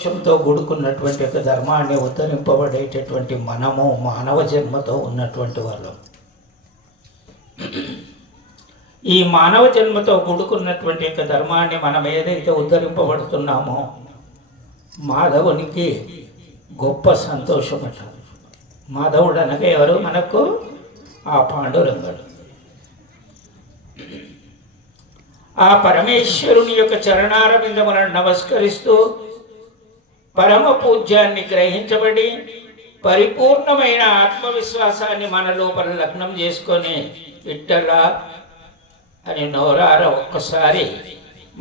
దోషంతో కూడుకున్నటువంటి ఒక ధర్మాన్ని ఉద్ధరింపబడేటటువంటి మనము మానవ జన్మతో ఉన్నటువంటి వాళ్ళం. ఈ మానవ జన్మతో కూడుకున్నటువంటి యొక్క ధర్మాన్ని మనం ఏదైతే ఉద్ధరింపబడుతున్నామో మాధవునికి గొప్ప సంతోషం అట. మాధవుడు అనగా ఎవరు? మనకు ఆ పాండురంగడు. ఆ పరమేశ్వరుని యొక్క చరణారవిందములను నమస్కరిస్తూ పరమ పూజ్యాన్ని గ్రహించబడి పరిపూర్ణమైన ఆత్మవిశ్వాసాన్ని మన లోపల లగ్నం చేసుకొని ఇట్టలా అని నోరార ఒక్కసారి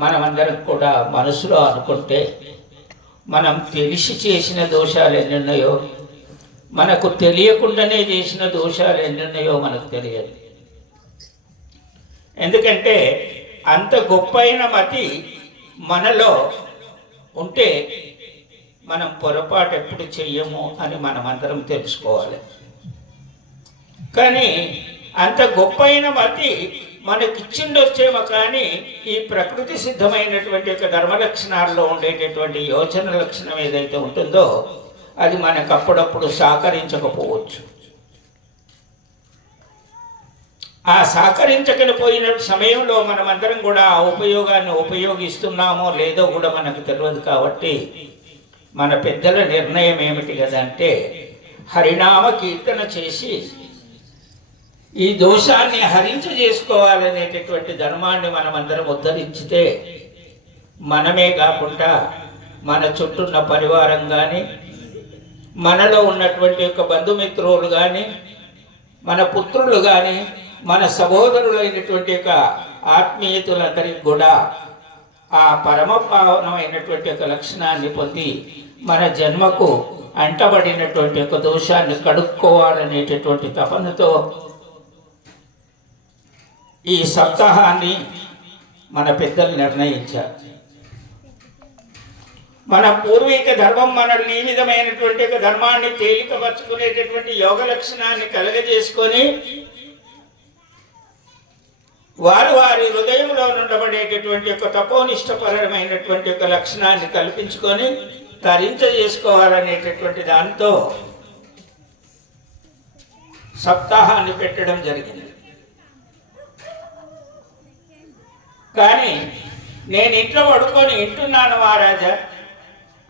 మనమందరం కూడా మనసులో అనుకుంటే మనం తెలిసి చేసిన దోషాలు ఎన్నున్నాయో, మనకు తెలియకుండానే చేసిన దోషాలు ఎన్నున్నాయో మనకు తెలియదు. ఎందుకంటే అంత గొప్పైన మతి మనలో ఉంటే మనం పొరపాటు ఎప్పుడు చెయ్యము అని మనమందరం తెలుసుకోవాలి. కానీ అంత గొప్పైన మతి మనకిచ్చిండొచ్చేమో, కానీ ఈ ప్రకృతి సిద్ధమైనటువంటి యొక్క ధర్మ లక్షణాల్లో ఉండేటటువంటి యోచన లక్షణం ఏదైతే ఉంటుందో అది మనకు అప్పుడప్పుడు సహకరించకపోవచ్చు. ఆ సహకరించకపోయిన సమయంలో మనమందరం కూడా ఆ ఉపయోగాన్ని ఉపయోగిస్తున్నామో లేదో కూడా మనకు తెలియదు. కాబట్టి మన పెద్దల నిర్ణయం ఏమిటి కదంటే, హరినామ కీర్తన చేసి ఈ దోషాన్ని హరించజేసుకోవాలనేటటువంటి ధర్మాన్ని మనమందరం ఉద్ధరించితే మనమే కాకుండా మన చుట్టూన్న పరివారం కానీ, మనలో ఉన్నటువంటి యొక్క బంధుమిత్రులు కానీ, మన పుత్రులు కానీ, మన సహోదరులైనటువంటి యొక్క ఆత్మీయతలందరికీ కూడా ఆ పరమ పావనమైనటువంటి యొక్క లక్షణాన్ని పొంది మన జన్మకు అంటబడినటువంటి యొక్క దోషాన్ని కడుక్కోవాలనేటటువంటి తపనతో ఈ సప్తాహాన్ని మన పెద్దలు నిర్ణయించారు. మన పూర్వీక ధర్మం మనల్ని ఈ విధమైనటువంటి ఒక ధర్మాన్ని తేలికపరుచుకునేటటువంటి యోగ లక్షణాన్ని కలగజేసుకొని వారి వారి హృదయంలో ఉండబడేటటువంటి యొక్క తపోనిష్టపరమైనటువంటి యొక్క లక్షణాన్ని కల్పించుకొని తరించజేసుకోవాలనేటటువంటి దాంతో సప్తాహాన్ని పెట్టడం జరిగింది. కానీ నేను ఇంట్లో పడుకొని వింటున్నాను మహారాజా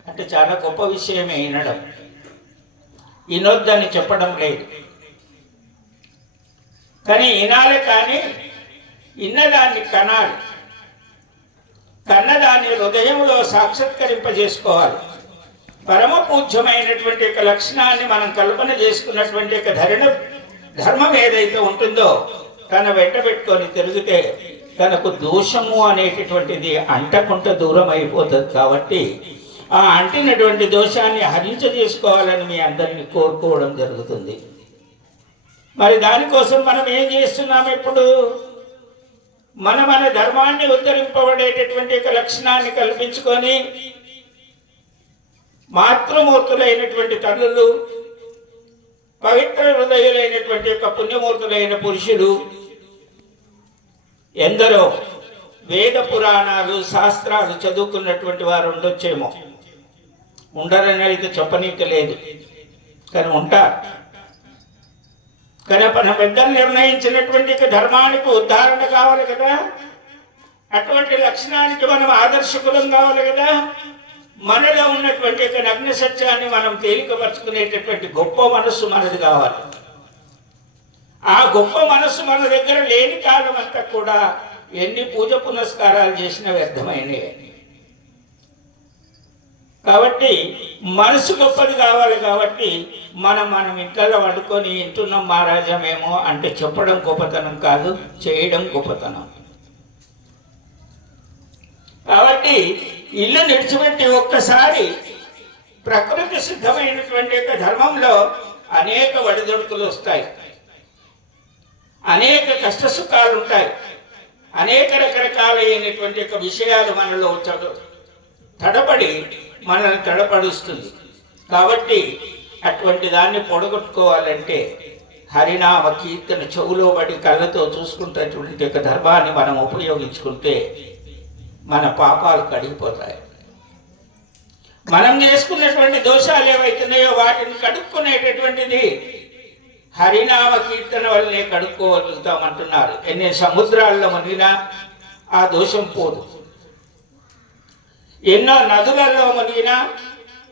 అంటే చాలా గొప్ప విషయమే వినడం. వినొద్దని చెప్పడం లేదు, కానీ వినాలి. కానీ ఇన్నదాన్ని కనాలి, కన్నదాన్ని హృదయంలో సాక్షాత్కరింపజేసుకోవాలి. పరమ పూజ్యమైనటువంటి యొక్క లక్షణాన్ని మనం కల్పన చేసుకున్నటువంటి యొక్క ధర్మం ఏదైతే ఉంటుందో తన వెంట పెట్టుకొని తిరిగితే తనకు దోషము అనేటటువంటిది అంటకుండా దూరం అయిపోతుంది. కాబట్టి ఆ అంటినటువంటి దోషాన్ని హరించజేసుకోవాలని మీ అందరినీ కోరుకోవడం జరుగుతుంది. మరి దానికోసం మనం ఏం చేస్తున్నాం? ఇప్పుడు మన ధర్మాన్ని ఉద్ధరింపబడేటటువంటి యొక్క లక్షణాన్ని కల్పించుకొని మాతృమూర్తులైనటువంటి తల్లులు, పవిత్ర హృదయులైనటువంటి యొక్క పుణ్యమూర్తులైన పురుషులు ఎందరో వేద పురాణాలు శాస్త్రాలు చదువుకున్నటువంటి వారు ఉండొచ్చేమో, ఉండరని అయితే చెప్పనీయలేదు, కానీ ఉంటారు. కానీ మన పెద్దలు నిర్ణయించినటువంటి ధర్మానికి ఉద్ధారణ కావాలి కదా, అటువంటి లక్షణానికి మనం ఆదర్శకులం కావాలి కదా. మనలో ఉన్నటువంటి నగ్న సత్యాన్ని మనం తేలికపరుచుకునేటటువంటి గొప్ప మనస్సు మనది కావాలి. ఆ గొప్ప మనస్సు మన దగ్గర లేని కాలం అంతా కూడా ఎన్ని పూజ పునస్కారాలు చేసినా వ్యర్థమైనవి. కాబట్టి మనసు గొప్పది కావాలి. కాబట్టి మనం ఇంట్లో వండుకొని వింటున్నాం మహారాజా మేము అంటే చెప్పడం గొప్పతనం కాదు, చేయడం గొప్పతనం. కాబట్టి ఇల్లు నిడిచిపెట్టి ఒక్కసారి ప్రకృతి సిద్ధమైనటువంటి యొక్క ధర్మంలో అనేక ఒడిదుడుకులు వస్తాయి, అనేక కష్ట సుఖాలు ఉంటాయి, అనేక రకరకాలైనటువంటి యొక్క విషయాలు మనలో తడబడి మనల్ని తడపడుస్తుంది. కాబట్టి అటువంటి దాన్ని పొడగొట్టుకోవాలంటే హరినామ కీర్తన చెవులో పడి కళ్ళతో చూసుకుంటున్నటువంటి యొక్క ధర్మాన్ని మనం ఉపయోగించుకుంటే మన పాపాలు కడిగిపోతాయి. మనం చేసుకున్నటువంటి దోషాలు ఏవైతున్నాయో వాటిని కడుక్కునేటటువంటిది హరినామ కీర్తన వల్లనే కడుక్కోగలుగుతామంటున్నారు. ఎన్ని సముద్రాల్లో మునిగినా ఆ దోషం పోదు, ఎన్నో నదులలో మునిగినా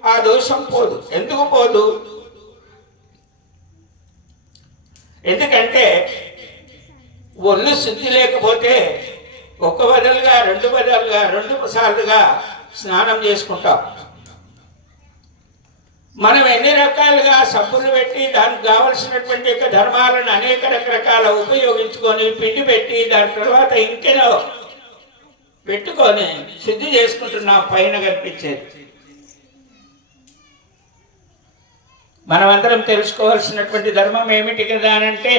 ఆ దోషం పోదు. ఎందుకు పోదు? ఎందుకంటే ఒళ్ళు శుద్ధి లేకపోతే ఒక బదులుగా రెండు సార్లుగా స్నానం చేసుకుంటాం. మనం ఎన్ని రకాలుగా సబ్బులు పెట్టి దానికి కావలసినటువంటి ధర్మాలను అనేక రకరకాల ఉపయోగించుకొని పిండి పెట్టి దాని తర్వాత ఇంకెనో పెట్టుకొని శుద్ధి చేసుకుంటున్నాం పైన కనిపించేది. మనమందరం తెలుసుకోవాల్సినటువంటి ధర్మం ఏమిటి కదా అనంటే,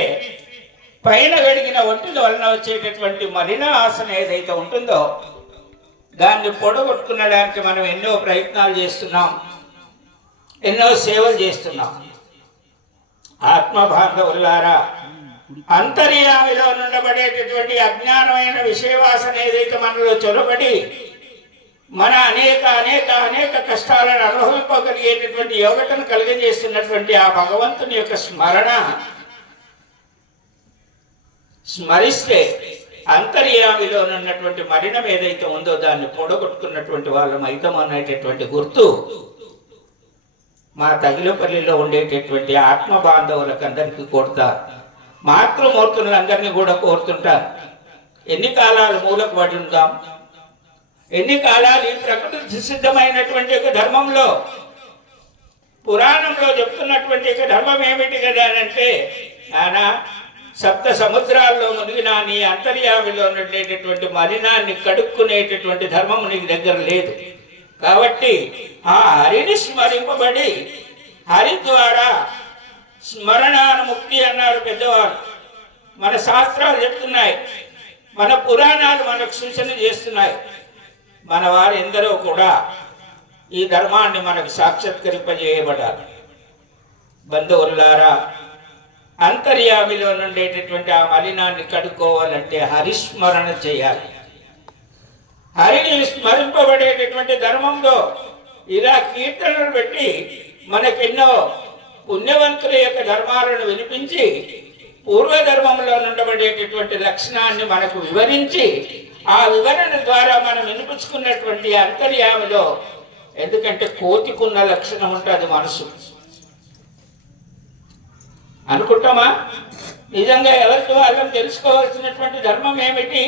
పైన గడిగిన ఒంటిల వలన వచ్చేటటువంటి మలిన ఆసన ఏదైతే ఉంటుందో దాన్ని పొడగొట్టుకునడానికి మనం ఎన్నో ప్రయత్నాలు చేస్తున్నాం, ఎన్నో సేవలు చేస్తున్నాం. ఆత్మబాంధవులారా, అంతర్యామిలో నుండబడేటటువంటి అజ్ఞానమైన విషయవాసన ఏదైతే మనలో చొరబడి మన అనేక అనేక అనేక కష్టాలను అనుభవింపగలిగేటటువంటి యోగతను కలిగజేస్తున్నటువంటి ఆ భగవంతుని యొక్క స్మరిస్తే అంతర్యామిలో ఉన్నటువంటి మలినం ఏదైతే ఉందో దాన్ని పొడగొట్టుకున్నటువంటి వాళ్ళం అయితం అనేటటువంటి గుర్తు మా తగిలిపల్లిలో ఉండేటటువంటి ఆత్మ బాంధవులకు అందరికీ కోరుతారు. మాతృమూర్తులందరినీ కూడా కోరుతుంటారు. ఎన్ని కాలాలు మూలకు పడి ఉంటాం, ఎన్ని కాలాలు ఈ ప్రకృతి సిద్ధమైనటువంటి ధర్మంలో పురాణంలో చెప్తున్నటువంటి ధర్మం ఏమిటి కదా అంటే, నానా సప్త సముద్రాల్లో మునిగినా నీ అంతర్యామిలో ఉండేటటువంటి మలినాన్ని కడుక్కునేటటువంటి ధర్మం నీకు దగ్గర లేదు. కాబట్టి ఆ హరిని స్మరింపబడి హరి ద్వారా స్మరణానుముక్తి అన్నారు పెద్దవాళ్ళు. మన శాస్త్రాలు చెప్తున్నాయి, మన పురాణాలు మనకు సూచన చేస్తున్నాయి. మన వారు ఎందరో కూడా ఈ ధర్మాన్ని మనకు సాక్షాత్కరింపజేయబడాలి. బంధువులారా, అంతర్యామిలో నుండేటటువంటి ఆ మలినాన్ని కడుక్కోవాలంటే హరిస్మరణ చేయాలి. హరిని స్మరింపబడేటటువంటి ధర్మంలో ఇలా కీర్తనలు పెట్టి మనకెన్నో పుణ్యవంతుల యొక్క ధర్మాలను వినిపించి పూర్వధర్మంలో నుండబడేటటువంటి లక్షణాన్ని మనకు వివరించి ఆ వివరణ ద్వారా మనం వినిపించుకున్నటువంటి అంతర్యామిలో, ఎందుకంటే కోతికున్న లక్షణం ఉంటుంది మనసు అనుకుంటామా? నిజంగా ఎవరికి వాళ్ళని తెలుసుకోవాల్సినటువంటి ధర్మం ఏమిటి,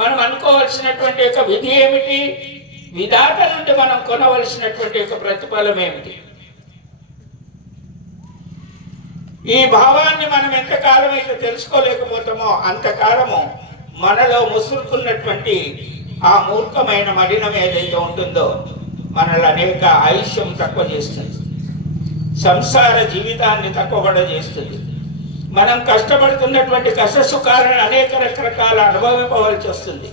మనం అనుకోవాల్సినటువంటి యొక్క విధి ఏమిటి, విధాత నుండి మనం కొనవలసినటువంటి యొక్క ప్రతిఫలం ఏమిటి? ఈ భావాన్ని మనం ఎంతకాలం అయితే తెలుసుకోలేకపోతామో అంతకాలము మనలో ముసురుకున్నటువంటి ఆ మూర్ఖమైన మలినం ఏదైతే ఉంటుందో మనల్ని అనేక ఆయుష్యం తక్కువ చేస్తుంది, సంసార జీవితాన్ని తక్కువబడ చేస్తుంది. మనం కష్టపడుతున్నటువంటి కష్ట సుఖాలను అనేక రకరకాల అనుభవింపవలసి వస్తుంది.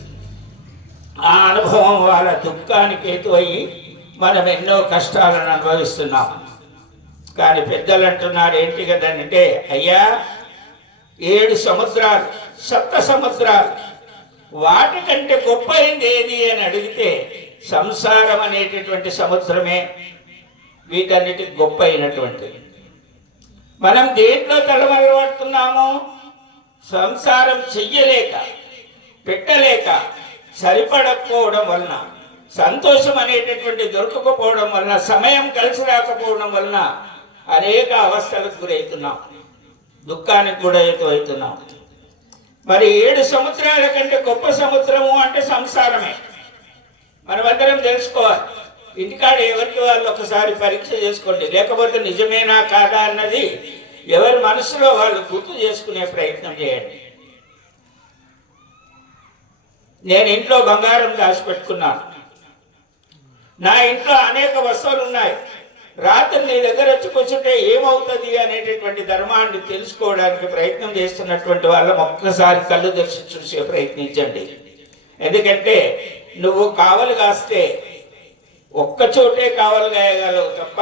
ఆ అనుభవం వాళ్ళ దుఃఖానికి హేతువయ్యి మనం ఎన్నో కష్టాలను అనుభవిస్తున్నాం. కానీ పెద్దలు అంటున్నారు ఏంటి కదంటే, అయ్యా 7 సముద్రాలు, సప్త సముద్రాలు, వాటికంటే గొప్పైంది ఏది అని అడిగితే సంసారం అనేటటువంటి సముద్రమే వీటన్నిటికి గొప్ప అయినటువంటిది. మనం దేంట్లో తలమలబడుతున్నాము? సంసారం చెయ్యలేక, పెట్టలేక, సరిపడకపోవడం వలన, సంతోషం అనేటటువంటి దొరకకపోవడం వలన, సమయం కలిసి రాకపోవడం వలన అనేక అవస్థలకు గురవుతున్నాం, దుఃఖానికి కూడా అవుతున్నాం. మరి 7 సముద్రాల కంటే గొప్ప సముద్రము అంటే సంసారమే. మనమందరం తెలుసుకోవాలి. ఇంటికాడ ఎవరికి వాళ్ళు ఒకసారి పరీక్ష చేసుకోండి, లేకపోతే నిజమేనా కాదా అన్నది ఎవరి మనసులో వాళ్ళు గుర్తు చేసుకునే ప్రయత్నం చేయండి. నేను ఇంట్లో బంగారం దాచిపెట్టుకున్నాను, నా ఇంట్లో అనేక వస్తువులు ఉన్నాయి, రాత్రి నీ దగ్గర వచ్చి కూర్చుంటే ఏమవుతుంది అనేటటువంటి ధర్మాన్ని తెలుసుకోవడానికి ప్రయత్నం చేస్తున్నటువంటి వాళ్ళం ఒక్కసారి కళ్ళు తెరిచి చూసే ప్రయత్నించండి. ఎందుకంటే నువ్వు కావలి కాస్తే ఒక్క చోటే కావలి గాయగలవు తప్ప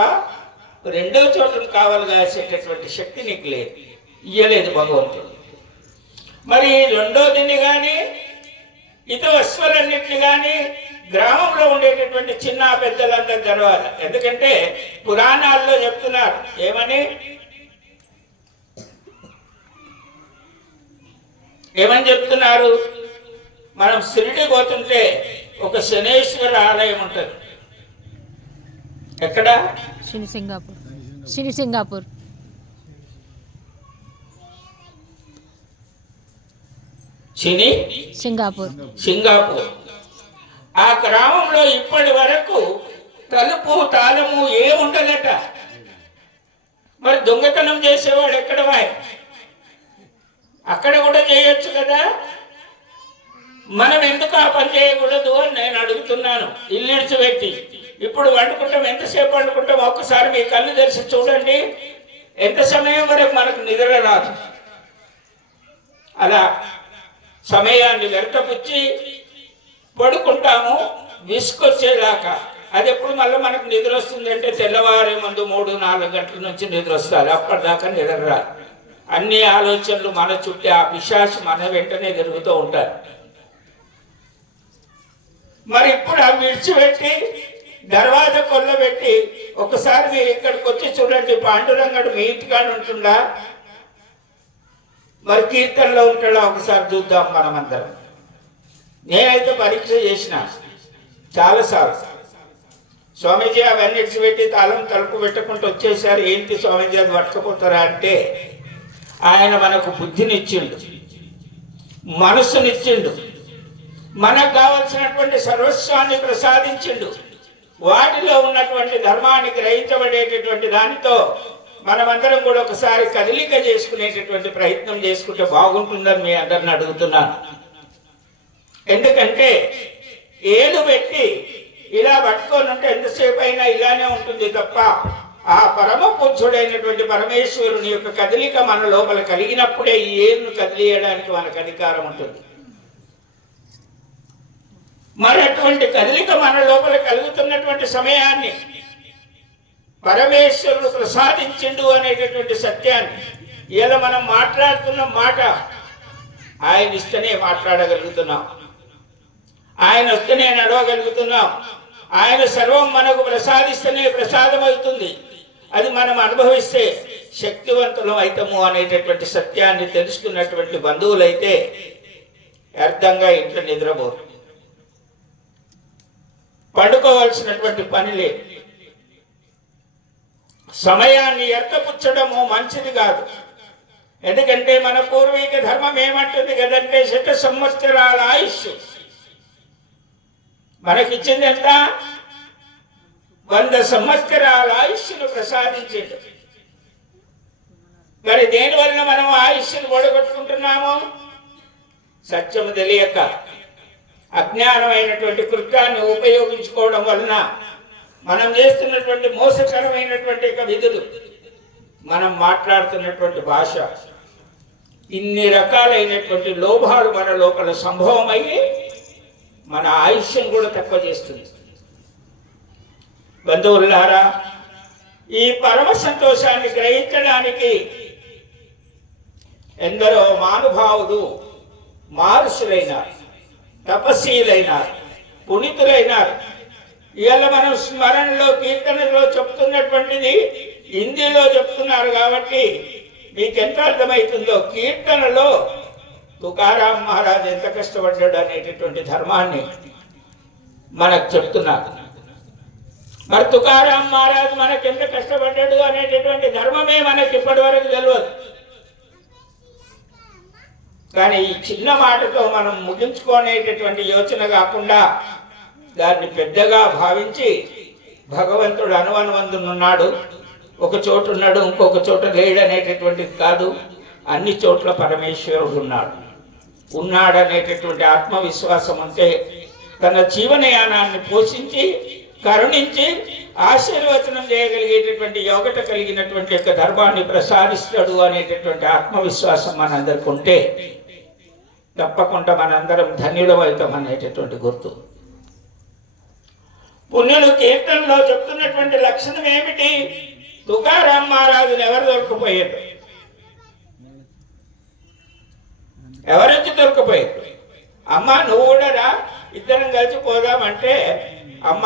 రెండో చోటును కావలి కాసేటటువంటి శక్తి నీకు లేదు, ఇయ్యలేదు భగవంతుడు. మరి రెండోదిని కానీ ఇతర వస్తువులన్నింటినీ కానీ గ్రామంలో ఉండేటటువంటి చిన్న పెద్దలందరూ జరగాలి. ఎందుకంటే పురాణాల్లో చెప్తున్నారు ఏమని చెప్తున్నారు, మనం షిరిడి పోతుంటే ఒక శనేశ్వర ఆలయం ఉంటుంది. ఎక్కడ? సింగాపూర్. సింగాపూర్. ఆ గ్రామంలో ఇప్పటి వరకు తలుపు తాళము ఏముండదట. మరి దొంగతనం చేసేవాడు ఎక్కడ? అక్కడ కూడా చేయొచ్చు కదా. మనం ఎందుకు ఆ పని చేయకూడదు అని నేను అడుగుతున్నాను. ఇల్లు పెట్టి ఇప్పుడు వండుకుంటాం. ఎంతసేపు వండుకుంటాం? ఒక్కసారి మీ కళ్ళు తెరిచి చూడండి. ఎంత సమయం వరకు మనకు నిద్ర రాదు. అలా సమయాన్ని వ్యర్థపుచ్చి పడుకుంటాము విసుకొచ్చేదాకా. అది ఎప్పుడు మళ్ళీ మనకు నిద్ర వస్తుంది అంటే తెల్లవారే ముందు 3-4 గంటల నుంచి నిద్ర వస్తుంది. అప్పటిదాకా నిద్ర రాదు. అన్ని ఆలోచనలు మన చుట్టూ ఆ పిశాచి మన వెంటనే తిరుగుతూ ఉంటారు. మరి ఇప్పుడు అవి విడిచిపెట్టి దర్వాజా కొల్లబెట్టి ఒకసారి మీరు ఇక్కడికి వచ్చి చూడండి. పాండురంగడు మీ ఇంటికాడ ఉంటుందా, మరి కీర్తనలో ఉంటాడా? ఒకసారి చూద్దాం మనమందరం. నేనైతే పరీక్ష చేసిన చాలాసార్లు. స్వామీజీ అవన్నీ ఇడిచిపెట్టి తాళం తలుపు పెట్టుకుంటూ వచ్చేసారు. ఏంటి స్వామీజీ అది పట్టుకుపోతారా అంటే, ఆయన మనకు బుద్ధినిచ్చిండు, మనస్సునిచ్చిండు, మనకు కావలసినటువంటి సర్వస్వాన్ని ప్రసాదించిండు. వాటిలో ఉన్నటువంటి ధర్మాన్ని గ్రహించబడేటటువంటి దానితో మనమందరం కూడా ఒకసారి కదలిక చేసుకునేటటువంటి ప్రయత్నం చేసుకుంటే బాగుంటుందని మీ అందరిని అడుగుతున్నాను. ఎందుకంటే ఏలు పెట్టి ఇలా పట్టుకొని ఉంటే ఎంతసేపు అయినా ఇలానే ఉంటుంది తప్ప ఆ పరమ పూజ్యుడైనటువంటి పరమేశ్వరుని యొక్క కదలిక మన లోపల కలిగినప్పుడే ఈ ఏలును కదిలియడానికి మనకు అధికారం ఉంటుంది. మరి అటువంటి కదలిక మన లోపల కలుగుతున్నటువంటి సమయాన్ని పరమేశ్వరుడు ప్రసాదించిండు అనేటటువంటి సత్యాన్ని ఇలా మనం మాట్లాడుతున్న మాట ఆయన ఇస్తేనే మాట్లాడగలుగుతున్నాం, ఆయన వస్తేనే నడవగలుగుతున్నాం, ఆయన సర్వం మనకు ప్రసాదిస్తేనే ప్రసాదం అవుతుంది. అది మనం అనుభవిస్తే శక్తివంతులం అవుతాము అనేటటువంటి సత్యాన్ని తెలుసుకున్నటువంటి బంధువులైతే అర్థంగా ఇంట్లో నిద్రపోరు, పండుకోవాల్సినటువంటి పని లేదు. సమయాన్ని ఎత్తపుచ్చడము మంచిది కాదు. ఎందుకంటే మన పూర్వీక ధర్మం ఏమంటుంది కదంటే 100 సంవత్సరాల ఆయుష్ మనకిచ్చింది. ఎంత? 100 సంవత్సరాల ఆయుష్ను ప్రసాదించింది. మరి దేనివల్ల మనం ఆయుష్ను ఓడగొట్టుకుంటున్నాము? సత్యము తెలియక అజ్ఞానమైనటువంటి కృత్యాన్ని ఉపయోగించుకోవడం వలన మనం చేస్తున్నటువంటి మోసకరమైనటువంటి విధులు, మనం మాట్లాడుతున్నటువంటి భాష, ఇన్ని రకాలైనటువంటి లోభాలు మన లోపల సంభవం అయ్యి మన ఆయుష్యం కూడా తక్కువ చేస్తుంది. బంధువులారా, ఈ పరమ సంతోషాన్ని గ్రహించడానికి ఎందరో మహానుభావులు మహర్షులైనారు, తపస్వీలైనారు, పునీతులైనారు. ఇవాళ మనం స్మరణలో కీర్తనలో చెప్తున్నటువంటిది హిందీలో చెప్తున్నారు కాబట్టి మీకు ఎంత అర్థమవుతుందో. కీర్తనలో తుకారాం మహారాజ్ ఎంత కష్టపడ్డాడు అనేటటువంటి ధర్మాన్ని మనకు చెప్తున్నారు. మరి తుకారాం మహారాజ్ మనకు ఎంత కష్టపడ్డాడు అనేటటువంటి ధర్మమే మనకి ఇప్పటి వరకు తెలియదు. కానీ ఈ చిన్న మాటతో మనం ముగించుకునేటటువంటి యోచన కాకుండా దాన్ని పెద్దగా భావించి భగవంతుడు అనువనువందునున్నాడు, ఒక చోటు ఉన్నాడు ఇంకొక చోట లేడు అనేటటువంటిది కాదు. అన్ని చోట్ల పరమేశ్వరుడు ఉన్నాడు అనేటటువంటి ఆత్మవిశ్వాసం ఉంటే తన జీవనయానాన్ని పోషించి కరుణించి ఆశీర్వచనం చేయగలిగేటటువంటి యోగట కలిగినటువంటి యొక్క ధర్మాన్ని ప్రసాదిస్తాడు అనేటటువంటి ఆత్మవిశ్వాసం మనందరికి ఉంటే తప్పకుండా మనందరం ధన్యులమవుతాం అనేటటువంటి గుర్తు. పుణ్యులు కీర్తనలో చెప్తున్నటువంటి లక్షణం ఏమిటి? తుకారాం మహారాజును ఎవరు దొరికిపోయారు? ఎవరొచ్చి దొరికిపోయారు? అమ్మ నువ్వు కూడా రా, ఇద్దరం కలిసి పోదామంటే అమ్మ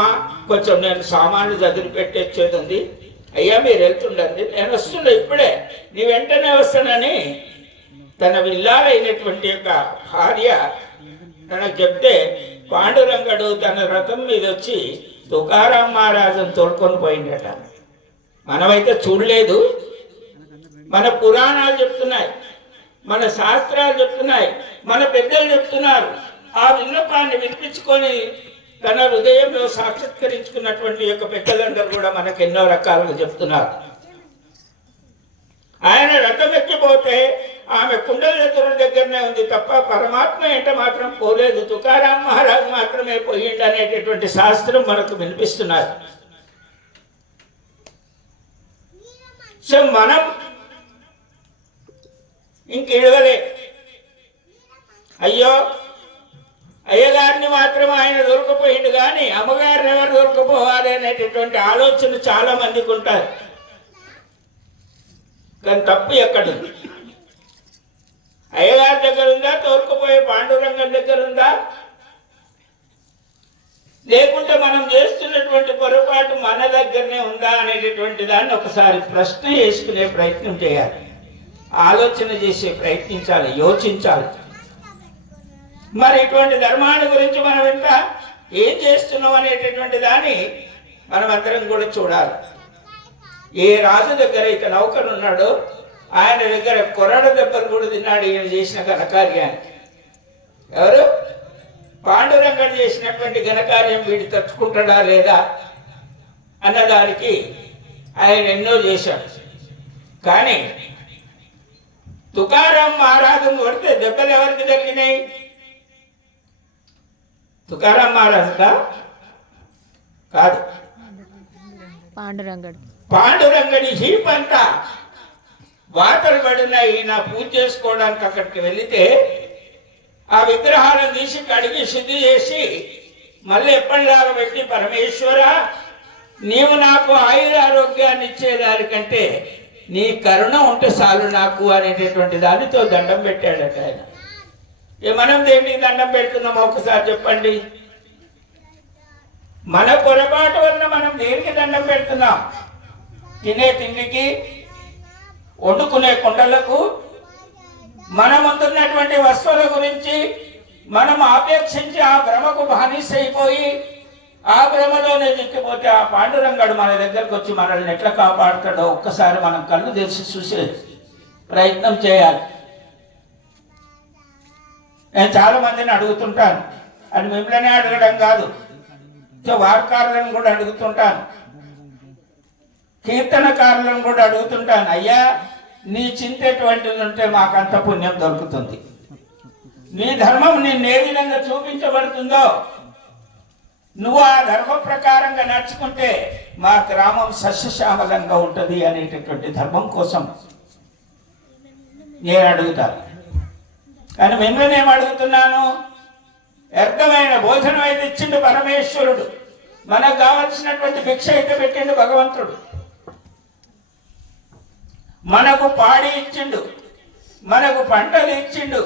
కొంచెం నేను సామాన్లు చదివి పెట్టేది ఉంది, అయ్యా మీరు వెళ్తుండండి, నేను వస్తున్నా ఇప్పుడే, నీ వెంటనే వస్తానని తన విల్లాలైనటువంటి యొక్క భార్య తనకు చెప్తే పాండురంగడు తన రథం మీద వచ్చి తుకారాం మహారాజును తోడుకొని పోయిందట. మనమైతే చూడలేదు, మన పురాణాలు చెప్తున్నాయి, మన శాస్త్రాలు చెప్తున్నాయి, మన పెద్దలు చెప్తున్నారు. ఆ విన్నపాన్ని వినిపించుకొని తన హృదయంలో సాక్షాత్కరించుకున్నటువంటి యొక్క పెద్దలందరూ కూడా మనకు ఎన్నో రకాలుగా చెప్తున్నారు. ఆయన రథం ఎక్కిపోతే ఆమె కుండల దగ్గరనే ఉంది తప్ప పరమాత్మ ఏంట మాత్రం పోలేదు, తుకారాం మహారాజు మాత్రమే పోయిండు అనేటటువంటి శాస్త్రం మనకు వినిపిస్తున్నారు. సో మనం ఇంక ఇడవలే, అయ్యో అయ్యగారిని మాత్రం ఆయన దొరకపోయిండు కానీ అమ్మగారిని ఎవరు దొరకపోవాలి అనేటటువంటి ఆలోచన చాలా మందికి ఉంటారు. కానీ తప్పు ఎక్కడుంది? అయ్యగారి దగ్గర ఉందా, తోలుకుపోయే పాండురంగం దగ్గర ఉందా, లేకుంటే మనం చేస్తున్నటువంటి పొరపాటు మన దగ్గరనే ఉందా అనేటటువంటి దాన్ని ఒకసారి ప్రశ్న చేసుకునే ప్రయత్నం చేయాలి, ఆలోచన చేసే ప్రయత్నించాలి, యోచించాలి. మరి ఇటువంటి ధర్మాన్ని గురించి మనం ఎంత ఏం చేస్తున్నాం అనేటటువంటి దాన్ని మనం అందరం కూడా చూడాలి. ఏ రాజు దగ్గర ఇక నౌకరు ఉన్నాడో ఆయన దగ్గర కొరడ దెబ్బలు కూడా తిన్నాడు ఈయన చేసిన ఘనకార్యానికి. ఎవరు? పాండురంగడు చేసినటువంటి ఘనకార్యం వీడు తట్టుకుంటాడా లేదా అన్నదానికి ఆయన ఎన్నో చేశాడు. కానీ తుకారాం మహారాజును కొడితే దెబ్బలు ఎవరికి జరిగినాయి? తుకారాం మహారాజుగా కాదు, పాండురంగడి జీప్ అంతా వాతలు పడిన ఈయన పూజ చేసుకోవడానికి అక్కడికి వెళితే ఆ విగ్రహాలను తీసి కడిగి శుద్ధి చేసి మళ్ళీ ఎప్పటిలాగా పెట్టి, పరమేశ్వర నీవు నాకు ఆయురారోగ్యాన్ని ఇచ్చేదానికంటే నీ కరుణ ఉంటే చాలు నాకు అనేటటువంటి దానితో దండం పెట్టాడట ఆయన. మనం దేనికి దండం పెడుతున్నామో ఒకసారి చెప్పండి. మన పొరపాటు వల్ల మనం దేనికి దండం పెడుతున్నాం? తినే తిండికి, వండుకునే కుండలకు, మన ముందున్నటువంటి వస్తువుల గురించి మనం ఆపేక్షించి ఆ భ్రమకు బానిస అయిపోయి ఆ భ్రమలోనే చిక్కిపోతే ఆ పాండురంగడు మన దగ్గరకు వచ్చి మనల్ని ఎట్లా కాపాడుతాడో ఒక్కసారి మనం కళ్ళు తెరిచి చూసే ప్రయత్నం చేయాలి. నేను చాలా మందిని అడుగుతుంటాను, అది మిమ్మల్ని అడగడం కాదు, వార్కారులను కూడా అడుగుతుంటాను, కీర్తనకారులను కూడా అడుగుతుంటాను, అయ్యా నీ చింత ఎటువంటిది ఉంటే మాకంత పుణ్యం దొరుకుతుంది, నీ ధర్మం నిన్ను ఏ విధంగా చూపించబడుతుందో నువ్వు ఆ ధర్మ ప్రకారంగా నడుచుకుంటే మా గ్రామం సస్యశ్యామలంగా ఉంటుంది అనేటటువంటి ధర్మం కోసం నేను అడుగుతాను. కానీ మిమ్మల్ని ఏం అడుగుతున్నాను? వ్యర్థమైన భోజనం అయితే ఇచ్చిండు పరమేశ్వరుడు, మనకు కావలసినటువంటి భిక్ష అయితే పెట్టిండు భగవంతుడు, మనకు పాడి ఇచ్చిండు, మనకు పంటలు ఇచ్చిండు,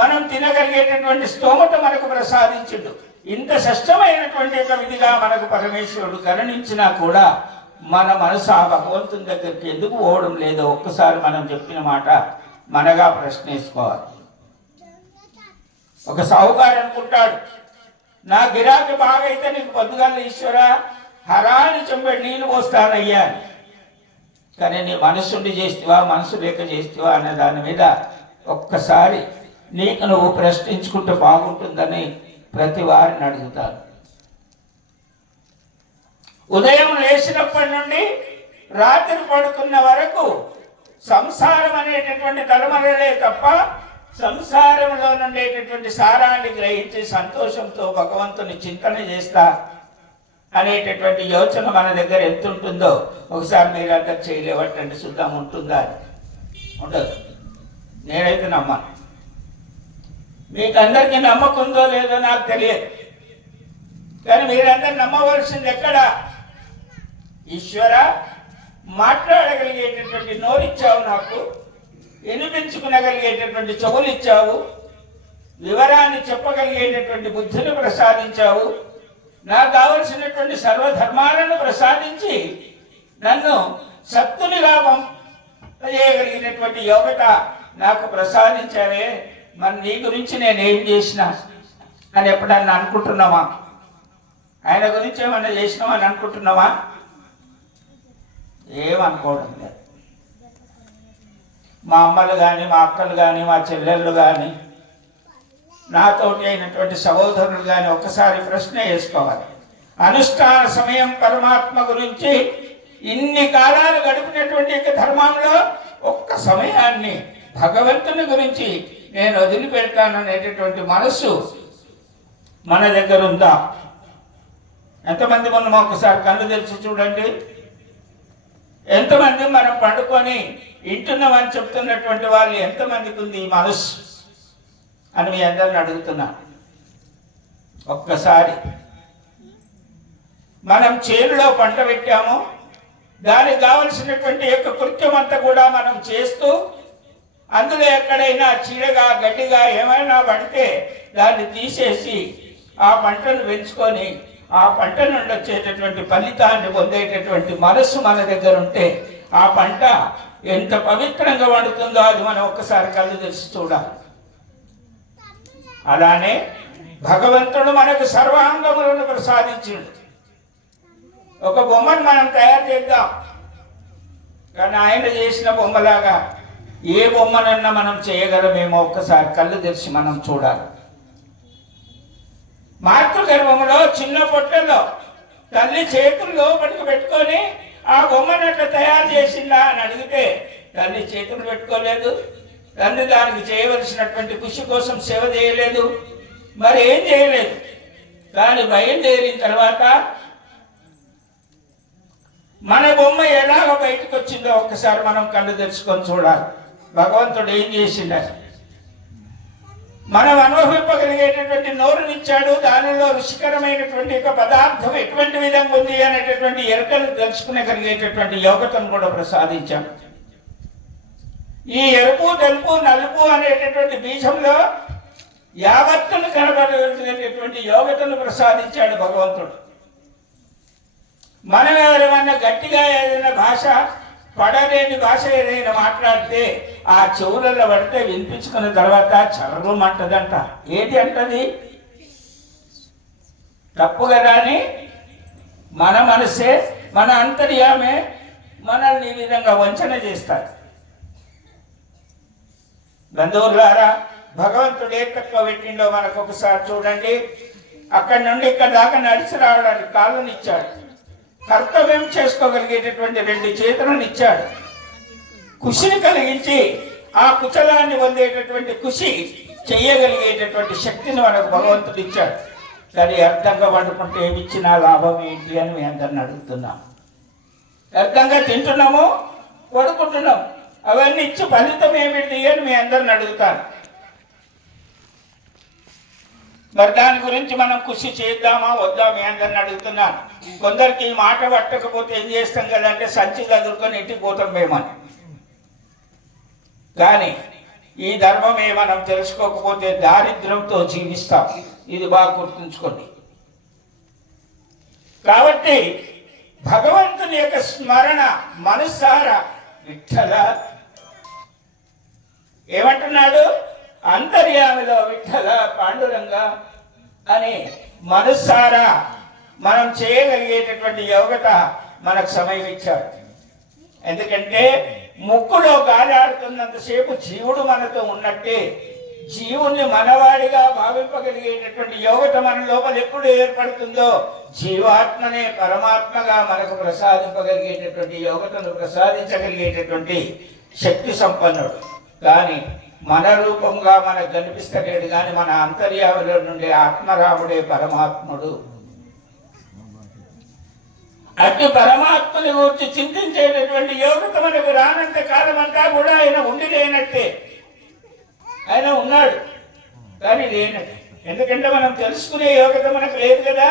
మనం తినగలిగేటటువంటి స్తోమత మనకు ప్రసాదించిండు. ఇంత కష్టమైనటువంటి ఒక విధిగా మనకు పరమేశ్వరుడు కరుణించినా కూడా మన మనసు ఆ భగవంతుని దగ్గరికి ఎందుకు పోవడం లేదో ఒక్కసారి మనం చెప్పిన మాట మనగా ప్రశ్నించుకోవాలి. ఒక సాహుకారు అనుకుంటాడు, నా గిరాకీ బాగా అయితే నీకు పొద్దుగాల ఈశ్వర హరాన్ని చెంబడి నీళ్ళు పోస్తానయ్యా, కానీ నీ మనసుండి చేస్తావా మనసు లేక చేస్తావా అనే దాని మీద ఒక్కసారి నీకు నువ్వు ప్రశ్నించుకుంటే బాగుంటుందని ప్రతి వారిని అడుగుతాను. ఉదయం లేచినప్పటి నుండి రాత్రి పడుకున్న వరకు సంసారం అనేటటువంటి తలమలలే తప్ప సంసారంలో ఉండేటటువంటి సారాన్ని గ్రహించి సంతోషంతో భగవంతుని చింతన చేస్తా అనేటటువంటి యోచన మన దగ్గర ఎంత ఉంటుందో ఒకసారి మీరంతా చేయలేవట్టండి, శుద్ధం ఉంటుందా? ఉండదు. నేనైతే నమ్మను. మీకు అందరికీ నమ్మకం ఉందో లేదో నాకు తెలియదు, కానీ మీరందరూ నమ్మవలసింది ఎక్కడ? ఈశ్వర మాట్లాడగలిగేటటువంటి నోరిచ్చావు, నాకు వినిపించుకునగలిగేటటువంటి చెవులు ఇచ్చావు, వివరాన్ని చెప్పగలిగేటటువంటి బుద్ధిని ప్రసాదించావు. నాకు కావలసినటువంటి సర్వధర్మాలను ప్రసాదించి నన్ను సత్తునిగా చేయగలిగినటువంటి యోగ్యత నాకు ప్రసాదించావే. మరి నీ గురించి నేనేం చేసిన అని ఎప్పుడన్నా అనుకుంటున్నావా? ఆయన గురించి ఏమన్నా చేసినామని అనుకుంటున్నావా? ఏమనుకోవడం లేదు. మా అమ్మలు కానీ, మా అక్కలు కానీ, మా చెల్లెళ్ళు కానీ, నాతోటి అయినటువంటి సహోదరులు కానీ ఒక్కసారి ప్రశ్న వేసుకోవాలి. అనుష్ఠాన సమయం పరమాత్మ గురించి ఇన్ని కాలాలు గడిపినటువంటి ధర్మంలో ఒక్క సమయాన్ని భగవంతుని గురించి నేను వదిలిపెడతాననేటటువంటి మనస్సు మన దగ్గర ఉందా? ఎంతమంది మనం ఒకసారి కళ్ళు తెరిచి చూడండి. ఎంతమంది మనం పండుకొని వింటున్నామని చెప్తున్నటువంటి వాళ్ళు ఎంతమందికి ఉంది ఈ మనస్సు అని మీ అందరిని అడుగుతున్నా. ఒక్కసారి మనం చేనులో పంట పెట్టాము, దానికి కావలసినటువంటి యొక్క కృత్యం అంతా కూడా మనం చేస్తూ అందులో ఎక్కడైనా చీడగా గడ్డిగా ఏమైనా పడితే దాన్ని తీసేసి ఆ పంటను పెంచుకొని ఆ పంట నుండి వచ్చేటటువంటి ఫలితాన్ని పొందేటటువంటి మనస్సు మన దగ్గర ఉంటే ఆ పంట ఎంత పవిత్రంగా వండుతుందో అది మనం ఒక్కసారి కళ్ళు తెరిచి చూడాలి. అలానే భగవంతుడు మనకు సర్వాంగములను ప్రసాదించిండు. ఒక బొమ్మను మనం తయారు చేద్దాం, కానీ ఆయన చేసిన బొమ్మలాగా ఏ బొమ్మనన్నా మనం చేయగలమేమో ఒక్కసారి కళ్ళు తెరిచి మనం చూడాలి. మాతృగర్భంలో చిన్న పొట్టలో తల్లి చేతులు లోపలికి పెట్టుకొని ఆ బొమ్మను అట్లా తయారు చేసిందా అని అడిగితే తల్లి చేతులు పెట్టుకోలేదు, తండ్రి దానికి చేయవలసినటువంటి కృషి కోసం సేవ చేయలేదు, మరి ఏం చేయలేదు. కానీ బయలుదేరిన తర్వాత మన బొమ్మ ఎలాగ బయటకు వచ్చిందో ఒక్కసారి మనం కళ్ళు తెరుచుకొని చూడాలి. భగవంతుడు ఏం చేసిండారు? మనం అనుభవింపగలిగేటటువంటి నోరునిచ్చాడు, దానిలో రుచికరమైనటువంటి ఒక పదార్థం ఎటువంటి విధంగా ఉంది అనేటటువంటి ఎరుకలు తెలుసుకునేగలిగేటటువంటి యోగ్యతను కూడా ప్రసాదించాడు. ఈ ఎరుపు, తెలుపు, నలుపు అనేటటువంటి బీజంలో యావత్తును కనబడగలిగేటటువంటి యోగ్యతను ప్రసాదించాడు భగవంతుడు. మనం ఎవరైనా గట్టిగా ఏదైనా భాష, పడలేని భాష ఏదైనా మాట్లాడితే ఆ చెవులలో పడితే వినిపించుకున్న తర్వాత చర్రమంటదంట. ఏది అంటది? తప్పు కదా అని మన మనసే, మన అంతర్యామే మనల్ని ఈ విధంగా వంచన చేస్తారు. బంధువులారా, భగవంతుడు ఏ తక్కువ పెట్టిండో మనకు ఒకసారి చూడండి. అక్కడి నుండి ఇక్కడ దాకా నడిచి రావడానికి కాళ్ళని ఇచ్చాడు, కర్తవ్యం చేసుకోగలిగేటటువంటి 2 చేతులను ఇచ్చాడు, కృషిని కలిగించి ఆ కుశలాన్ని పొందేటటువంటి కృషి చెయ్యగలిగేటటువంటి శక్తిని మనకు భగవంతుడు ఇచ్చాడు. కానీ అర్థంగా వండుకుంటే ఏమి ఇచ్చినా లాభం ఏంటి అని మీ అందరిని అడుగుతున్నాం. అర్థంగా తింటున్నాము, పడుకుంటున్నాం, అవన్నీ ఇచ్చి ఫలితం ఏమిటి అని మీ అందరిని అడుగుతాను. మరి దాని గురించి మనం కృషి చేద్దామా వద్దా మీ అందరిని అడుగుతున్నాను. కొందరికి ఈ మాట పట్టకపోతే ఏం చేస్తాం కదంటే సంచి చదువుకొని ఇంటికి పోతాం మేమని. కానీ ఈ ధర్మమే మనం తెలుసుకోకపోతే దారిద్ర్యంతో జీవిస్తాం. ఇది బాగా గుర్తుంచుకోండి. కాబట్టి భగవంతుని యొక్క స్మరణ మనసారా విఠల ఏమంటున్నాడు? అంతర్యామిలో విఠల పాండురంగ అని మనసారా మనం చేయగలిగేటటువంటి యోగ్యత మనకు సమయం ఇచ్చాడు. ఎందుకంటే ముక్కులో గాలాడుతున్నంతసేపు జీవుడు మనతో ఉన్నట్టే జీవుణ్ణి మనవాడిగా భావింపగలిగేటటువంటి యోగ్యత మన లోపల ఎప్పుడు ఏర్పడుతుందో జీవాత్మనే పరమాత్మగా మనకు ప్రసాదింపగలిగేటటువంటి యోగ్యతను ప్రసాదించగలిగేటటువంటి శక్తి సంపన్నుడు. కానీ మన రూపంగా మనకు కనిపిస్తలేడు, కానీ మన అంతర్యామిలో నుండి ఆత్మరాముడే పరమాత్ముడు. అట్టి పరమాత్మని గురించి చింతించేటటువంటి యోగ్యత మనకు రానంత కాలం అంతా కూడా ఆయన ఉండి లేనట్టే. ఆయన ఉన్నాడు కానీ లేనట్టే. ఎందుకంటే మనం తెలుసుకునే యోగ్యత మనకు లేదు కదా.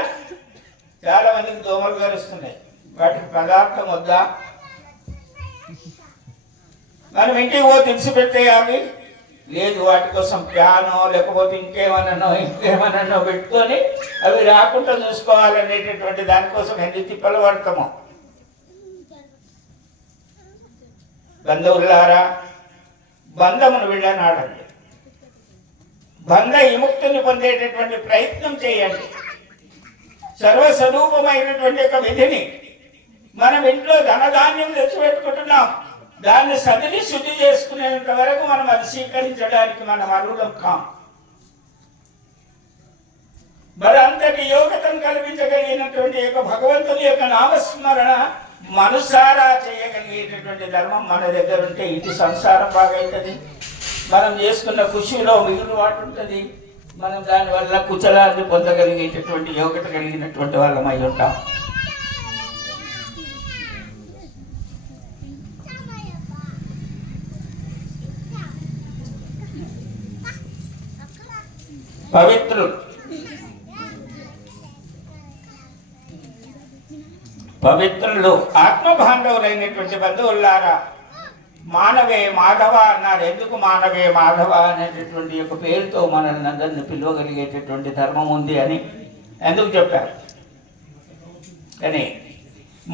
చాలా మందికి దోమలు కలుస్తున్నాయి, వాటికి పదార్థం వద్దా? మనం ఇంటికి తెలిసి పెట్టే అవి లేదు వాటి కోసం ప్యానో లేకపోతే ఇంకేమన్నానో పెట్టుకొని అవి రాకుండా చూసుకోవాలనేటటువంటి దానికోసం ఎన్ని తిప్పలు పడతామో. బంధువులారా, బంధమును విడనాడండి. బంధ విముక్తిని పొందేటటువంటి ప్రయత్నం చేయండి. సర్వస్వరూపమైనటువంటి ఒక విధిని మనం ఇంట్లో ధనధాన్యం తెచ్చిపెట్టుకుంటున్నాం. దాన్ని సదిలి శుద్ధి చేసుకునేంత వరకు మనం అది స్వీకరించడానికి మనం అర్హులం కాం. మరి అంతటి యోగ్యతను కల్పించగలిగినటువంటి యొక్క భగవంతుని యొక్క నామస్మరణ మనసారా చేయగలిగేటటువంటి ధర్మం మన దగ్గర ఉంటే ఇంటి సంసారం బాగవుతుంది. మనం చేసుకున్న ఖుషిలో మిగులుబాటు ఉంటుంది. మనం దానివల్ల కుశలాన్ని పొందగలిగేటటువంటి యోగ్యత కలిగినటువంటి వాళ్ళమై ఉంటాం. పవిత్రులు ఆత్మబాంధవులైనటువంటి బంధువులారా, మానవే మాధవ అన్నారు. ఎందుకు మానవే మాధవ అనేటటువంటి యొక్క పేరుతో మనల్ని అందరిని పిలవగలిగేటటువంటి ధర్మం ఉంది అని ఎందుకు చెప్పారు? కానీ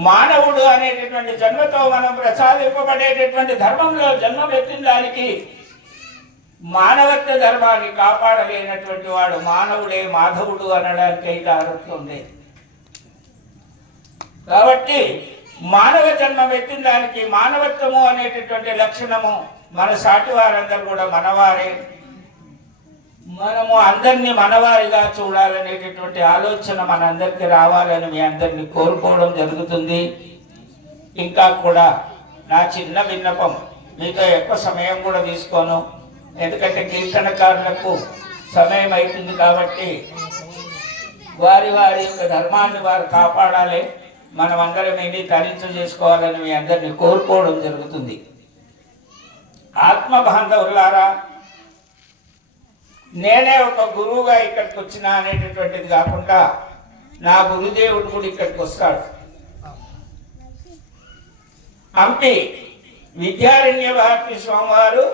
మానవుడు అనేటటువంటి జన్మతో మనం ప్రసాదింపబడేటటువంటి ధర్మంలో జన్మ ఎత్తిన దానికి మానవత్వ ధర్మాన్ని కాపాడలేనటువంటి వాడు మానవుడే మాధవుడు అనడానికి అయితే అర్హత ఉంది. కాబట్టి మానవ జన్మం ఎత్తిన దానికి మానవత్వము అనేటటువంటి లక్షణము మన సాటి వారందరూ కూడా మనవారే. మనము అందరినీ మనవారిగా చూడాలనేటటువంటి ఆలోచన మనందరికీ రావాలని మీ అందరినీ కోరుకోవడం జరుగుతుంది. ఇంకా కూడా నా చిన్న విన్నపం, మీతో ఎక్కువ సమయం కూడా తీసుకోను, ఎందుకంటే కీర్తనకారులకు సమయం అవుతుంది కాబట్టి వారి వారి యొక్క ధర్మాన్ని వారు కాపాడాలి. మనం అందరం ఏంటి తరించ చేసుకోవాలని మీ అందరినీ కోరుకోవడం జరుగుతుంది. ఆత్మ బాంధవులారా, నేనే ఒక గురువుగా ఇక్కడికి వచ్చిన అనేటటువంటిది కాకుండా నా గురుదేవుడు కూడా ఇక్కడికి వస్తాడు. హంపి విద్యారణ్య భారతి స్వామివారు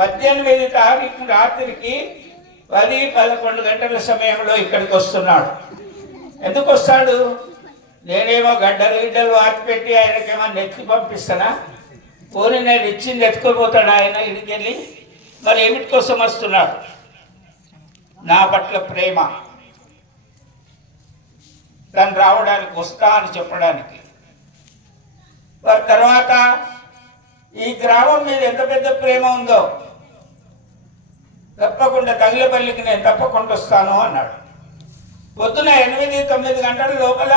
18 తారీఖు రాత్రికి 10-11 గంటల సమయంలో ఇక్కడికి వస్తున్నాడు. ఎందుకు వస్తాడు? నేనేమో గడ్డలు వాటి పెట్టి ఆయనకేమో నెత్తి పంపిస్తానా? పోనీ నేను ఇచ్చింది ఎత్తుకోపోతాడు ఆయన ఇడికెళ్ళి. మరి ఏమిటి కోసం వస్తున్నాడు? నా పట్ల ప్రేమ, తను రావడానికి వస్తా అని చెప్పడానికి. మరి తర్వాత ఈ గ్రామం మీద ఎంత పెద్ద ప్రేమ ఉందో తప్పకుండా తగిలపల్లికి నేను తప్పకుండా వస్తాను అన్నాడు. పొద్దున 8-9 గంటల లోపల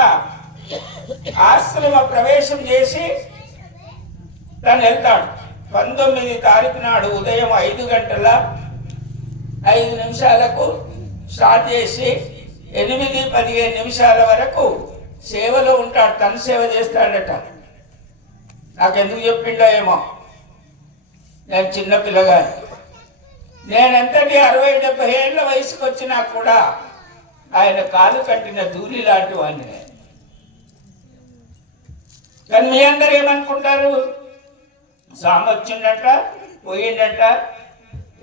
ఆశ్రమ ప్రవేశం చేసి తను వెళ్తాడు. 19 తారీఖు నాడు ఉదయం 5:05 స్టార్ట్ చేసి 8-15 నిమిషాల వరకు సేవలో ఉంటాడు. తను సేవ చేస్తాడట. నాకెందుకు చెప్పిండో ఏమో, నేను చిన్న పిల్లగా, నేనెంతటి 60-70 ఏళ్ళ వయసుకు వచ్చినా కూడా ఆయన కాలు కట్టిన ధూళి లాంటి వాడిని. కానీ మీ అందరు ఏమనుకుంటారు? స్వామి వచ్చిండట, పోయిండట,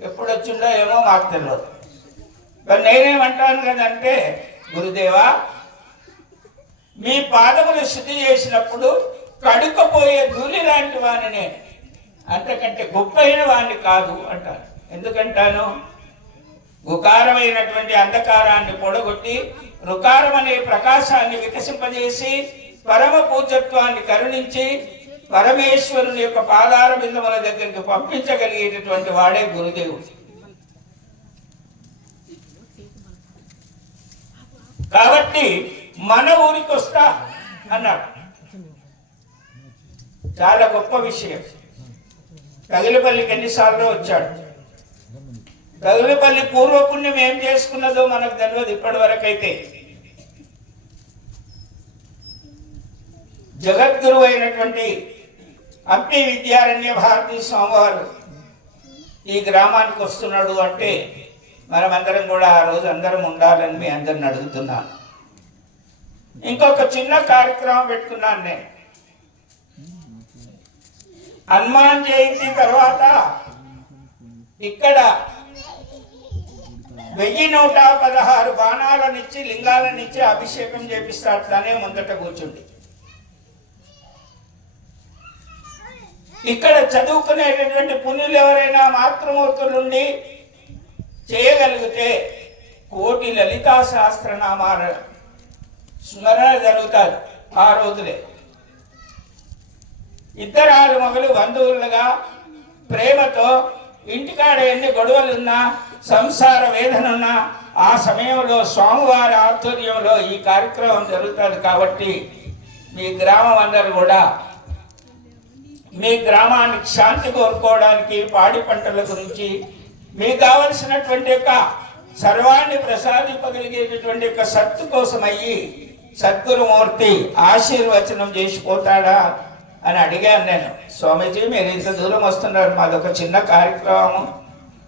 ఎప్పుడు వచ్చిండో ఏమో మాకు తెలియదు. కానీ నేనేమంటాను కదంటే, గురుదేవా, మీ పాదములు శుద్ధి చేసినప్పుడు కడుకపోయే ధూళి లాంటి వాడిని, అంతకంటే గొప్పైన వాడిని కాదు అంటాను. ఎందుకంటాను? గుకారమైనటువంటి అంధకారాన్ని పొడగొట్టి రుకారం అనే ప్రకాశాన్ని వికసింపజేసి పరమ పూజ్యత్వాన్ని కరుణించి పరమేశ్వరుని యొక్క పాదార బిందముల దగ్గరికి పంపించగలిగేటటువంటి వాడే గురుదేవుడు. కాబట్టి మన ఊరికి వస్తా అన్నాడు. చాలా గొప్ప విషయం. తగిలిపల్లికి ఎన్నిసార్లు వచ్చాడు. తగిలిపల్లి పూర్వపుణ్యం ఏం చేసుకున్నదో మనకు తెలియదు ఇప్పటి వరకైతే. జగద్గురు అయినటువంటి హంపి విద్యారణ్య భారతి స్వామివారు ఈ గ్రామానికి వస్తున్నాడు అంటే మనమందరం కూడా ఆ రోజు అందరం ఉండాలని మీ అందరిని అడుగుతున్నాను. ఇంకొక చిన్న కార్యక్రమం పెట్టుకున్నాను నేను. హనుమాన్ జయంతి తర్వాత ఇక్కడ 1116 బాణాలనిచ్చి లింగాలనిచ్చి అభిషేకం చేపిస్తాడు తనే ముందట కూర్చుండి. ఇక్కడ చదువుకునేటటువంటి పుణ్యులు ఎవరైనా మాతృమూర్తులుండి చేయగలిగితే 1,000,000 లలితా సహస్రనామాల స్మరణ జరుగుతారు ఆ రోజులే. ఇద్దరాలు మగలు బంధువులుగా ప్రేమతో ఇంటికాడ ఎన్ని గొడవలున్నా సంసార వేదనున్నా ఆ సమయంలో స్వామివారి ఆధ్వర్యంలో ఈ కార్యక్రమం జరుగుతుంది. కాబట్టి మీ గ్రామం అందరూ కూడా మీ గ్రామానికి శాంతి కోరుకోవడానికి, పాడి పంటల గురించి మీకు కావలసినటువంటి యొక్క సర్వాన్ని ప్రసాదింపగలిగేటటువంటి యొక్క సత్తు కోసం అయ్యి సద్గురుమూర్తి ఆశీర్వచనం చేసిపోతాడా అని అడిగాను నేను. స్వామీజీ మీరు ఇంత దూరం వస్తున్నారు, మాదొక చిన్న కార్యక్రమం,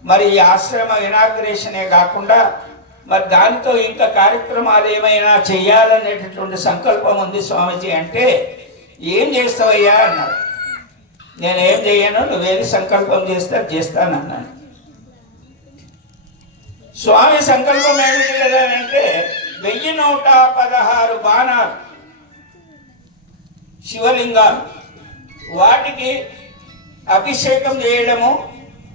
మరి ఈ ఆశ్రమ ఇనాగ్రేషనే కాకుండా మరి దానితో ఇంకా కార్యక్రమాలు ఏమైనా చెయ్యాలనేటటువంటి సంకల్పం ఉంది స్వామీజీ అంటే, ఏం చేస్తావయ్యా అన్నాడు. నేనేం చెయ్యను, నువ్వేది సంకల్పం చేస్తే చేస్తానన్నాను. స్వామి సంకల్పం ఏమిటి కదా అంటే 1116 బాణాలు శివలింగాలు, వాటికి అభిషేకం చేయడము,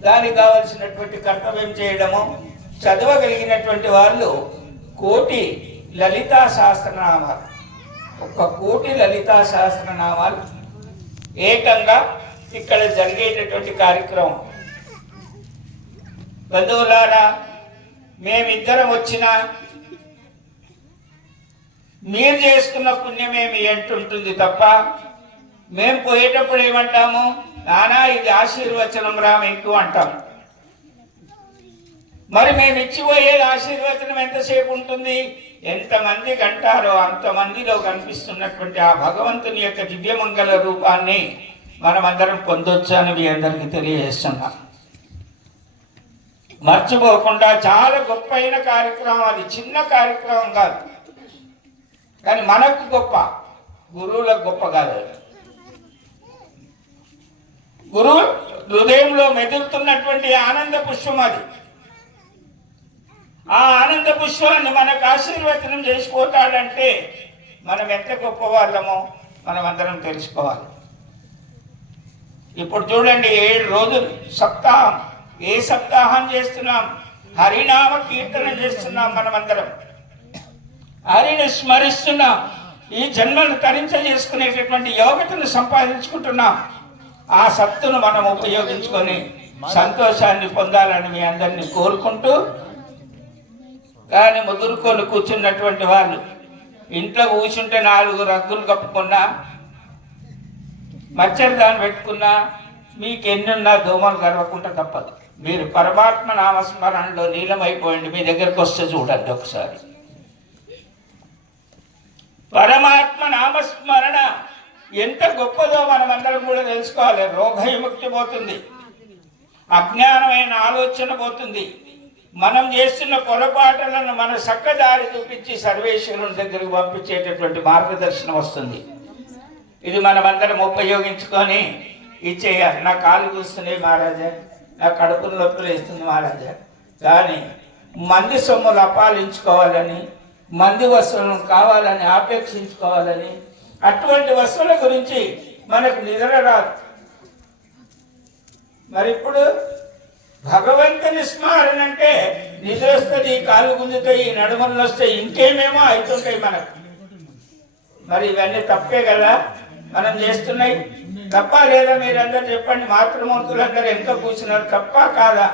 దానికి కావలసినటువంటి కర్తవ్యం చేయడము. చదవగలిగినటువంటి వాళ్ళు 1,000,000 లలితా సహస్రనామాలు, 1,000,000 లలితా సహస్రనామాలు ఏకంగా ఇక్కడ జరిగేటటువంటి కార్యక్రమం. బంధువులారా, మేమిద్దరం వచ్చినా మీరు చేసుకున్న పుణ్యమే మీ అంటుంటుంది తప్ప మేము పోయేటప్పుడు ఏమంటాము, నానా ఇది ఆశీర్వచనం రా మీకు అంటాం. మరి మేము ఇచ్చిపోయేది ఆశీర్వచనం ఎంతసేపు ఉంటుంది? ఎంతమంది కంటారో అంతమందిలో కనిపిస్తున్నటువంటి ఆ భగవంతుని యొక్క దివ్యమంగళ రూపాన్ని మనమందరం పొందొచ్చు అని మీ అందరికీ తెలియజేస్తున్నాం. మర్చిపోకుండా చాలా గొప్ప అయిన కార్యక్రమం, అది చిన్న కార్యక్రమం కాదు, కానీ మనకు గొప్ప, గురువులకు గొప్ప కాదు. గురువు హృదయంలో మెదులుతున్నటువంటి ఆనంద పుష్పం అది. ఆ ఆనంద పుష్పాన్ని మనకు ఆశీర్వచనం చేసిపోతాడంటే మనం ఎంత గొప్ప వాళ్ళమో మనం అందరం తెలుసుకోవాలి. ఇప్పుడు చూడండి, 7 రోజులు సప్తాహం, ఏ సప్తాహం చేస్తున్నాం? హరినామ కీర్తన చేస్తున్నాం. మనమందరం హరిని స్మరిస్తున్నాం. ఈ జన్మను తరించ చేసుకునేటటువంటి యోగ్యతను సంపాదించుకుంటున్నాం. ఆ సత్తును మనం ఉపయోగించుకొని సంతోషాన్ని పొందాలని మీ అందరినీ కోరుకుంటూ, కానీ ముదురుకొని కూర్చున్నటువంటి వాళ్ళు ఇంట్లో కూర్చుంటే 4 రగ్గులు కప్పుకున్నా, మచ్చరిదాన్ని పెట్టుకున్నా, మీకు ఎన్నున్నా దోమలు గర్వకుండా తప్పదు. మీరు పరమాత్మ నామస్మరణలో నీలమైపోయింది. మీ దగ్గరకు వస్తే చూడండి ఒకసారి. పరమాత్మ నామస్మరణ ఎంత గొప్పదో మనమందరం కూడా తెలుసుకోవాలి. రోగ విముక్తి పోతుంది, అజ్ఞానమైన ఆలోచన పోతుంది. మనం చేస్తున్న పొరపాటులను మన చక్కదారి చూపించి సర్వేశ్వరుని దగ్గరకు పంపించేటటువంటి మార్గదర్శనం వస్తుంది. ఇది మనమందరం ఉపయోగించుకొని ఇచ్చేయాలి. నా కాలు కూస్తున్నాయి మహారాజా, నా కడుపును నొప్పులు వేస్తుంది మహారాజా, కానీ మంది సొమ్ములు అపాలించుకోవాలని, మంది వస్తువులను కావాలని ఆపేక్షించుకోవాలని, అటువంటి వస్తువుల గురించి మనకు నిద్ర రాదు. మరి ఇప్పుడు భగవంతుని స్మరణ అంటే నిద్ర వస్తుంది, కాలు గుంజుతాయి, నడుమలు వస్తాయి, ఇంకేమేమో అవుతుంటాయి మనకు. మరి ఇవన్నీ తప్పే కదా మనం చేస్తున్నాయి? తప్ప లేదా? మీరందరూ చెప్పండి. మాతృమూర్తులందరూ ఎంత కూర్చున్నారు, తప్ప కాదా?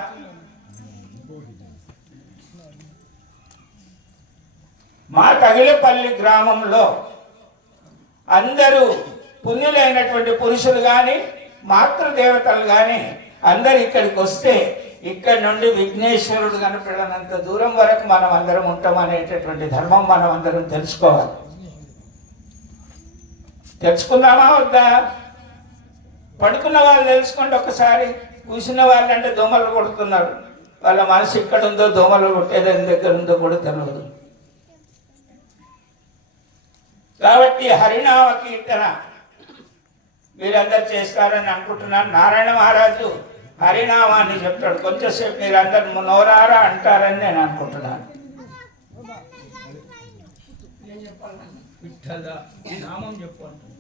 మా తగిలపల్లి గ్రామంలో అందరూ పుణ్యులైనటువంటి పురుషులు కానీ మాతృదేవతలు కానీ అందరు ఇక్కడికి వస్తే ఇక్కడ నుండి విఘ్నేశ్వరుడు కనపడనంత దూరం వరకు మనం అందరం ఉంటాం అనేటటువంటి ధర్మం మనం అందరం తెలుసుకోవాలి. తెలుసుకుందామా వద్దా? పడుకున్న వాళ్ళు తెలుసుకోండి ఒకసారి. కూర్చున్న వాళ్ళు అంటే దోమలు కొడుతున్నారు, వాళ్ళ మనసు ఇక్కడ ఉందో దోమలు కొట్టేదాని దగ్గర ఉందో కూడా తెలియదు. కాబట్టి హరినామ కీర్తన మీరందరూ చేస్తారని అనుకుంటున్నాను. నారాయణ మహారాజు హరినామాన్ని చెప్తాడు. కొంచెంసేపు మీరు అందరు నోరారా అంటారని నేను అనుకుంటున్నాను. విఠల నామం చెప్పు అంటున్నాను.